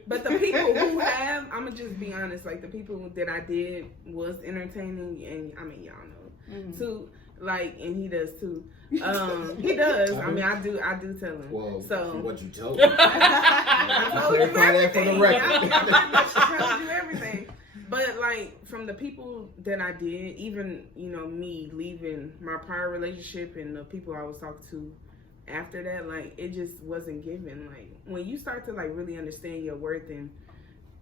But the people who have, I'm gonna just be honest. Like the people that I did was entertaining, and I mean, y'all know too. Like, and he does too. He does. I mean, I do tell him. Well, so what you told me? I told you everything. For the record. I told you everything. But like from the people that I did, even me leaving my prior relationship and the people I was talking to after that, like it just wasn't given. Like when you start to like really understand your worth and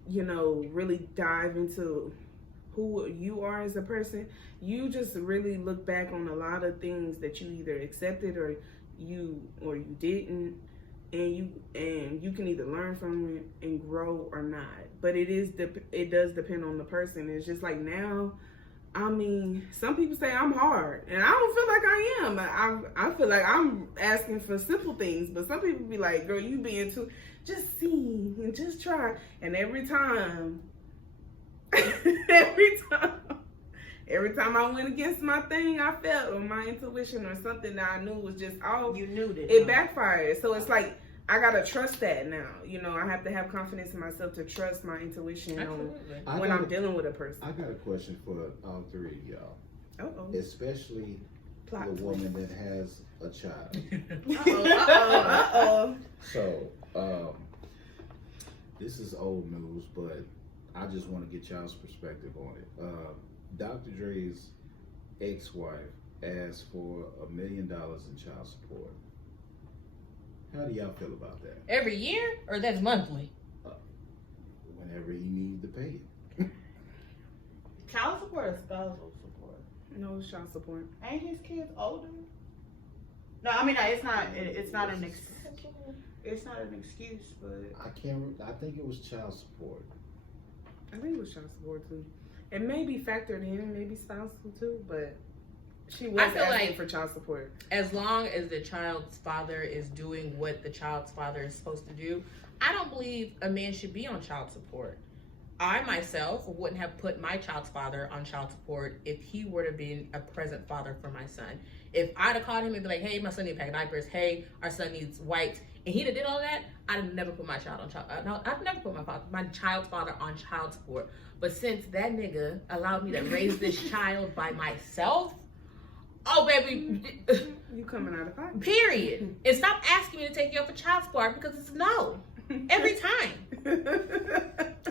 really dive into who you are as a person, you just really look back on a lot of things that you either accepted or you didn't, and you can either learn from it and grow or not. But it does depend on the person. It's just like now, I mean, some people say I'm hard, and I don't feel like I am. I feel like I'm asking for simple things, but some people be like, "Girl, you being too. Just see and just try." And every time I went against my thing, I felt, or my intuition, or something that I knew was just off. You knew that. It backfired. So it's like I gotta trust that now. I have to have confidence in myself to trust my intuition when I'm dealing with a person. I got a question for all three of y'all. Uh-oh. Especially the woman that has a child. Uh-oh. So, this is old news, but I just want to get y'all's perspective on it. Dr. Dre's ex-wife asked for $1 million in child support. How do y'all feel about that? Every year, or that's monthly? Whenever he needs to pay it. Child support or spousal support? No, it's child support. Ain't his kids older? No, I mean it's not an excuse, but I think it was child support. I think it was child support too. It may be factored in, maybe spousal too, but she was asking for child support. As long as the child's father is doing what the child's father is supposed to do, I don't believe a man should be on child support. I myself wouldn't have put my child's father on child support if he were to be a present father for my son. If I'd have called him and be like, hey, my son needs a pack of diapers. Hey, our son needs wipes. And he'd have did all that, I'd have never put my child on I'd never put my child's father on child support. But since that nigga allowed me to raise this child by myself, oh, baby. You coming out of pocket. Period. And stop asking me to take you up for child support because it's no. Every time.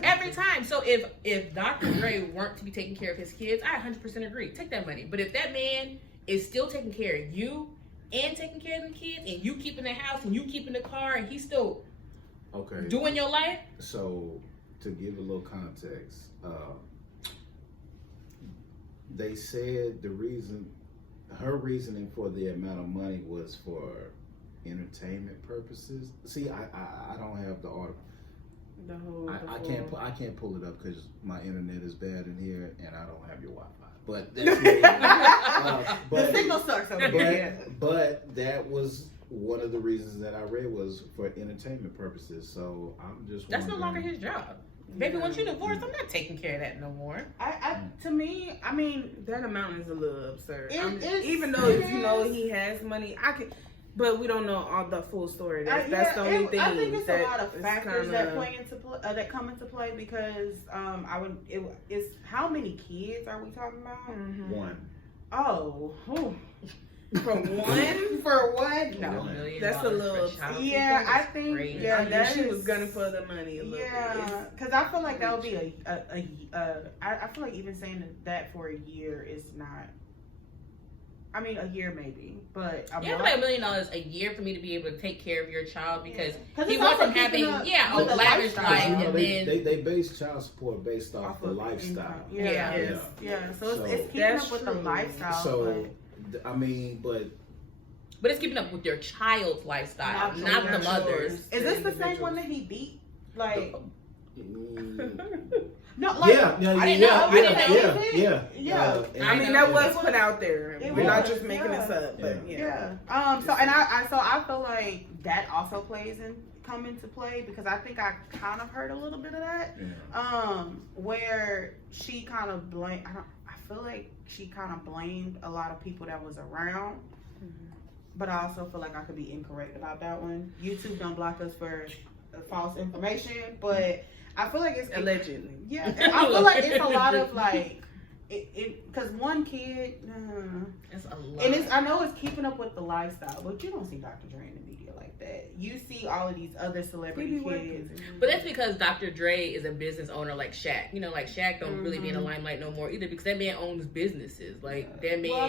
Every time. So if Dr. Dre weren't to be taking care of his kids, I 100% agree. Take that money. But if that man is still taking care of you and taking care of them kids and you keeping the house and you keeping the car and he's still doing your life. So to give a little context, they said her reasoning for the amount of money was for entertainment purposes. See, I don't have the article. I can't pull it up because my internet is bad in here and I don't have your Wi-Fi. But that's the signal sucks over here. But that was one of the reasons that I read was for entertainment purposes. So I'm just that's no longer his job. Baby, once you divorce, I'm not taking care of that no more. To me, I mean, that amount is a little absurd. Even though you know he has money, but we don't know all the full story. That's the only thing. I think it's a lot of factors that come into play because it's how many kids are we talking about? Mm-hmm. One. Oh. For one? For one? No. That's a little. Yeah, I think. Crazy. Yeah, that she was gunning for the money a little bit. Yeah, because I feel like that would be I feel like even saying that for a year is not. I mean, a year maybe, but I feel like $1 million a year for me to be able to take care of your child because he it's went from also having keeping up a with the lavish lifestyle. life You know, and then they base child support based off the lifestyle. Yeah. So it's keeping up with the lifestyle. So, I mean, but it's keeping up with your child's lifestyle, not the mother's. Is this the same one that he beat? Like. No, I didn't know. I mean, that was put out there. We're not just making this up, but So I feel like that also come into play because I think I kind of heard a little bit of that. Where she kind of I feel like she kind of blamed a lot of people that was around. But I also feel like I could be incorrect about that one. YouTube don't block us for false information, but I feel like it's allegedly. Yeah, I feel like it's a lot of like because one kid. It's a lot. And I know it's keeping up with the lifestyle, but you don't see Dr. Dre in the media like that. You see all of these other celebrity kids. But that's because Dr. Dre is a business owner like Shaq. You know, like Shaq don't really be in the limelight no more either because that man owns businesses. Like that man. Well,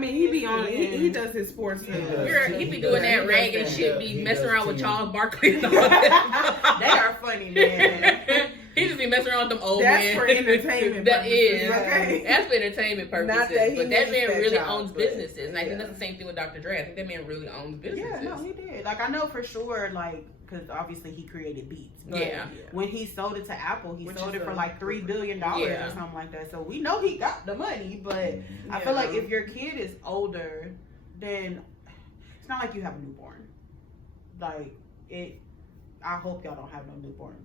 he be on. He does his sports. He be doing that ragged shit. Be messing around with Charles Barkley. They are funny, man. He just be messing around with them old men. That's for entertainment purposes. Okay. That's for entertainment purposes. But that man really owns businesses. And I think that's the same thing with Dr. Dre. I think that man really owns businesses. Yeah, no, he did. Like, I know for sure, like, because obviously he created Beats. But when he sold it to Apple, he sold it for like $3 billion or something like that. So we know he got the money, but I feel like if your kid is older, then it's not like you have a newborn. Like, I hope y'all don't have no newborn.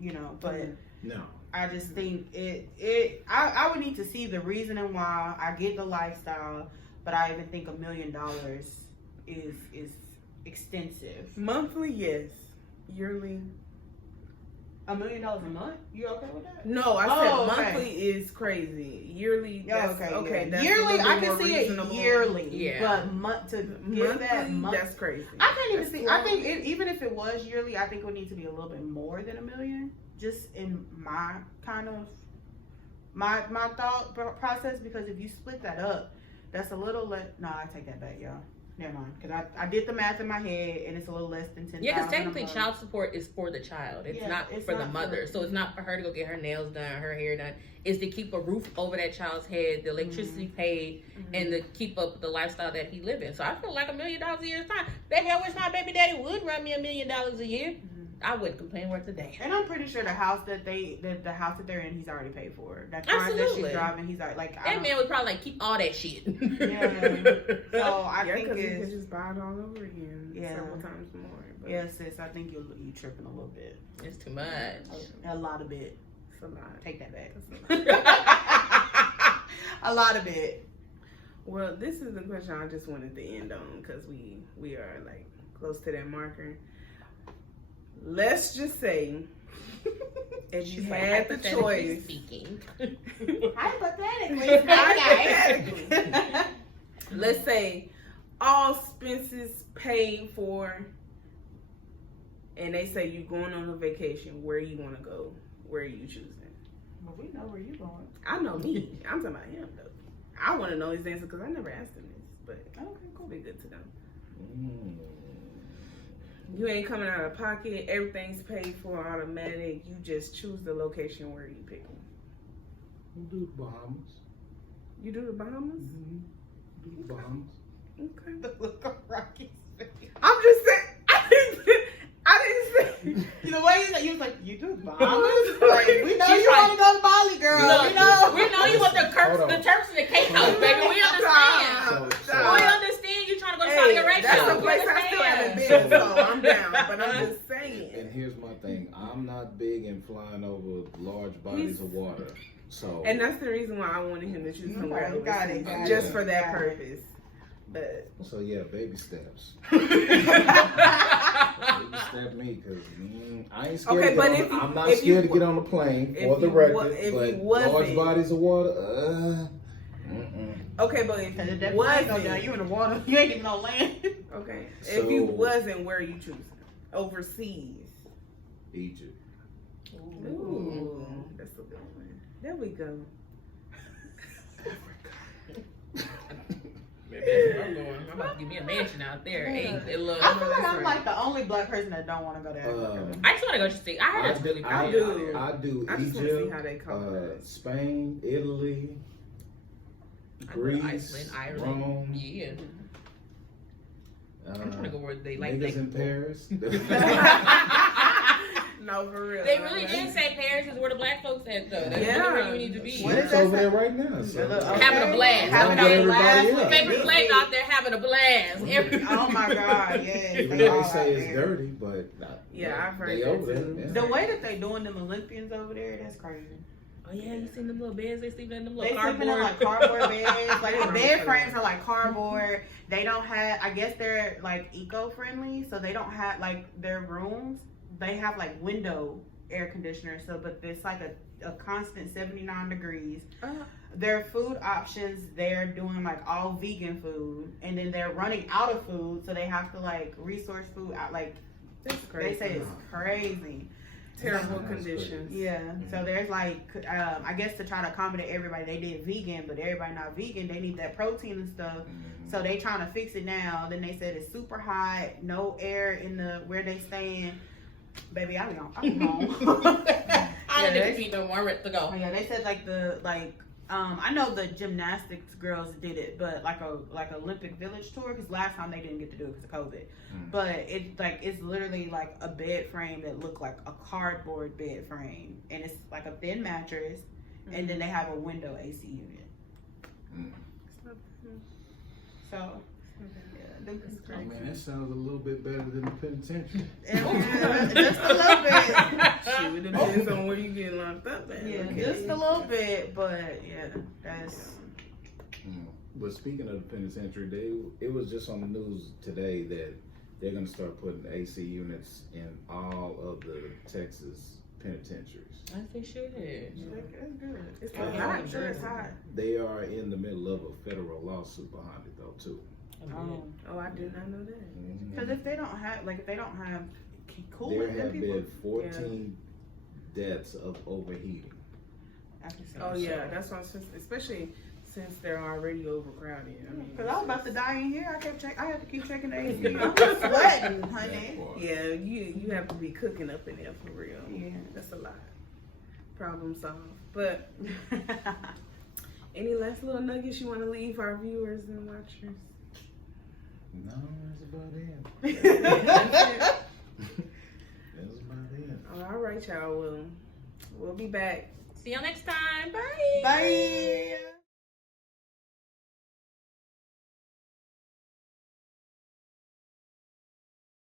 You know, but no, I just think I would need to see the reasoning why. I get the lifestyle, but I even think $1 million is extensive. Monthly, yes. Yearly, $1 million a month? You okay with that? No, I said monthly is crazy. Yearly, that's okay. That's yearly, I can see it yearly. Yeah, but that's crazy. I can't even see. I think even if it was yearly, I think it would need to be a little bit more than $1 million. Just in my kind of my thought process, because if you split that up, that's a little less. No, I take that back, y'all. Never mind, because I did the math in my head, and it's a little less than $10,000. Yeah, because technically child support is for the child. It's not for the mother. So it's not for her to go get her nails done, her hair done. It's to keep a roof over that child's head, the electricity paid, and to keep up the lifestyle that he live in. So I feel like $1 million a year is fine. Baby, I wish my baby daddy would run me $1 million a year. I wouldn't complain worth a day. And I'm pretty sure the house that they're in, he's already paid for. That car that she's driving, he's already like. That man would probably like keep all that shit. So I think he could just buy it all over again. Several times more. But. Yeah, sis, I think you tripping a little bit. It's too much. A lot of bit. It's a lot. Take that back. A lot of bit. Well, this is the question I just wanted to end on because we are like close to that marker. Let's just say if you had the choice. Hypothetically. Let's say all expenses paid for, and they say you're going on a vacation. Where you want to go? Where are you choosing? Well, we know where you going. I know me. I'm talking about him though. I want to know his answer because I never asked him this, but okay, cool. Be good to know. You ain't coming out of pocket. Everything's paid for, automatic. You just choose the location where you picking. We'll do the Bahamas. You do the Bahamas? Mm-hmm. Do the Bahamas. Okay. The look of Rocky's face. I'm just saying. I didn't say. You know what you was like, you do Bahamas? Like, we know you want to go to Bali, girl. Look, we know you want the Turks and the Cape House, baby. We understand. We understand you trying to go to Saudi Arabia. That's the place I still haven't been, so I'm down. But I'm just saying. And here's my thing. I'm not big in flying over large bodies of water. So. And that's the reason why I wanted him to choose somewhere overseas, just for that purpose. But so yeah, baby steps. Baby step me, cause I ain't scared. Okay, I'm not scared to get on the plane for the record. But large bodies of water, Okay, but if you wasn't, you in the water, you ain't even on land. Okay, so, if you wasn't, where are you choosing? Overseas. Egypt. Ooh, that's a good one. There we go. I'm about to give me a mansion out there. I feel like I'm like the only black person that don't want to go to Africa. I just want to go see. I heard that's really pretty. I do. I just want to see how they call it. Spain, Italy, Greece, Iceland, Ireland. Rome. Yeah. I'm trying to go where they like niggas in Paris. No, for real. They really did say Paris is where the black folks at, though. That's really where you need to be. What is over there right now? So. Having a blast. Having a blast. My favorite place out there having a blast. Oh my God, yeah. Even though they say it's dirty, but I've heard they that over too. there. The way that they doing them Olympians over there, that's crazy. Oh yeah, you seen them little beds they sleeping in them little they cardboard? sleeping in like cardboard beds. Like the bed frames are like cardboard. They don't have. I guess they're like eco-friendly, so they don't have like their rooms. They have like window air conditioner, so but it's like a constant 79 degrees. Their food options, they're doing like all vegan food, and then they're running out of food, so they have to like resource food out. Like they say it's crazy. Terrible conditions. Yeah. So there's like, I guess to try to accommodate everybody, they did vegan, but everybody not vegan. They need that protein and stuff. So they trying to fix it now. Then they said it's super hot, no air in the where they staying. Baby, I'm home. I didn't need no more to go. Oh, yeah, they said I know the gymnastics girls did it, but like Olympic Village tour, because last time they didn't get to do it because of COVID. But it's literally like a bed frame that looked like a cardboard bed frame, and it's like a thin mattress, and then they have a window AC unit. So. I mean, that sounds a little bit better than the penitentiary. Just a little bit. It depends on where you get locked up at. Yeah, just a little bit, but yeah, that's. But speaking of the penitentiary, it was just on the news today that they're going to start putting AC units in all of the Texas penitentiaries. I think they should. That's good. It's hot. Sure, it's hot. They are in the middle of a federal lawsuit behind it, though, too. Oh, I did not know that. Because if they don't have cooling, there have been 14 deaths of overheating. Oh yeah, that's what I'm saying. Especially since they're already overcrowded. I mean, because I was about to die in here. I had to keep checking the AC. I'm sweating, honey. Yeah, you have to be cooking up in there for real. Yeah, that's a lot. Problem solved. But any last little nuggets you want to leave our viewers and watchers? No, that's about it. That's about it. All right, y'all. We'll be back. See y'all next time. Bye. Bye.